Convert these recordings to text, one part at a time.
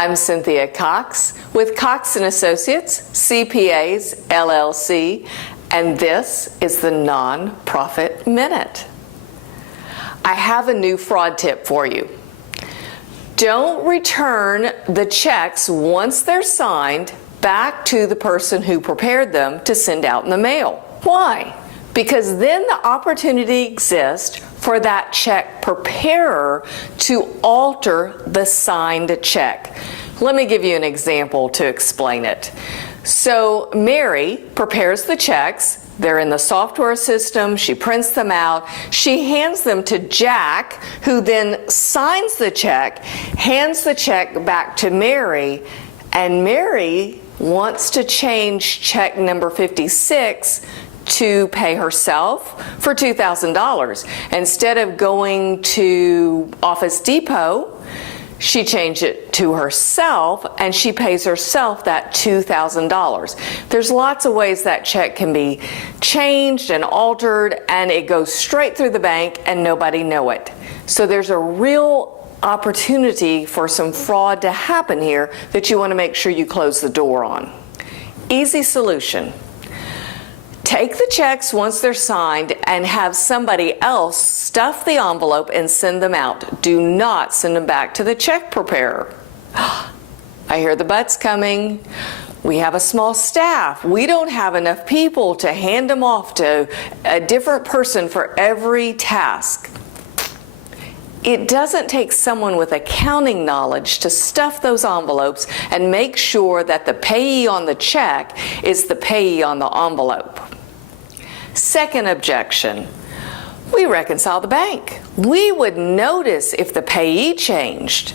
I'm Cynthia Cox with Cox & Associates, CPAs, LLC, and this is the Nonprofit Minute. I have a new fraud tip for you. Don't return the checks once they're signed back to the person who prepared them to send out in the mail. Why? Because then the opportunity exists for that check preparer to alter the signed check. Let me give you an example to explain it. So Mary prepares the checks. They're in the software system. She prints them out. She hands them to Jack, who then signs the check, hands the check back to Mary, and Mary wants to change check number 56 to pay herself for $2,000. Instead of going to Office Depot, she changed it to herself, and she pays herself that $2,000. There's lots of ways that check can be changed and altered, and it goes straight through the bank and nobody know it. So there's a real opportunity for some fraud to happen here that you want to make sure you close the door on. Easy solution. Take the checks once they're signed and have somebody else stuff the envelope and send them out. Do not send them back to the check preparer. I hear the but's coming. We have a small staff. We don't have enough people to hand them off to a different person for every task. It doesn't take someone with accounting knowledge to stuff those envelopes and make sure that the payee on the check is the payee on the envelope. Second objection, we reconcile the bank. We would notice if the payee changed.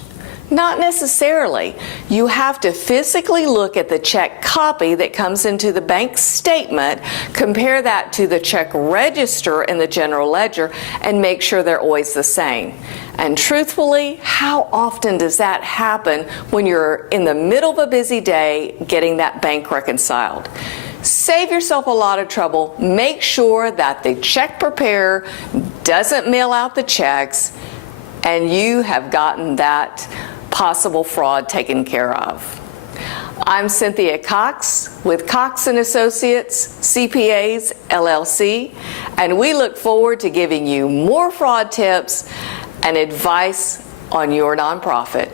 Not necessarily. You have to physically look at the check copy that comes into the bank statement, compare that to the check register in the general ledger, and make sure they're always the same. And truthfully, how often does that happen when you're in the middle of a busy day getting that bank reconciled? Save yourself a lot of trouble. Make sure that the check preparer doesn't mail out the checks, and you have gotten that possible fraud taken care of. I'm Cynthia Cox with Cox & Associates, CPAs, LLC, and we look forward to giving you more fraud tips and advice on your nonprofit.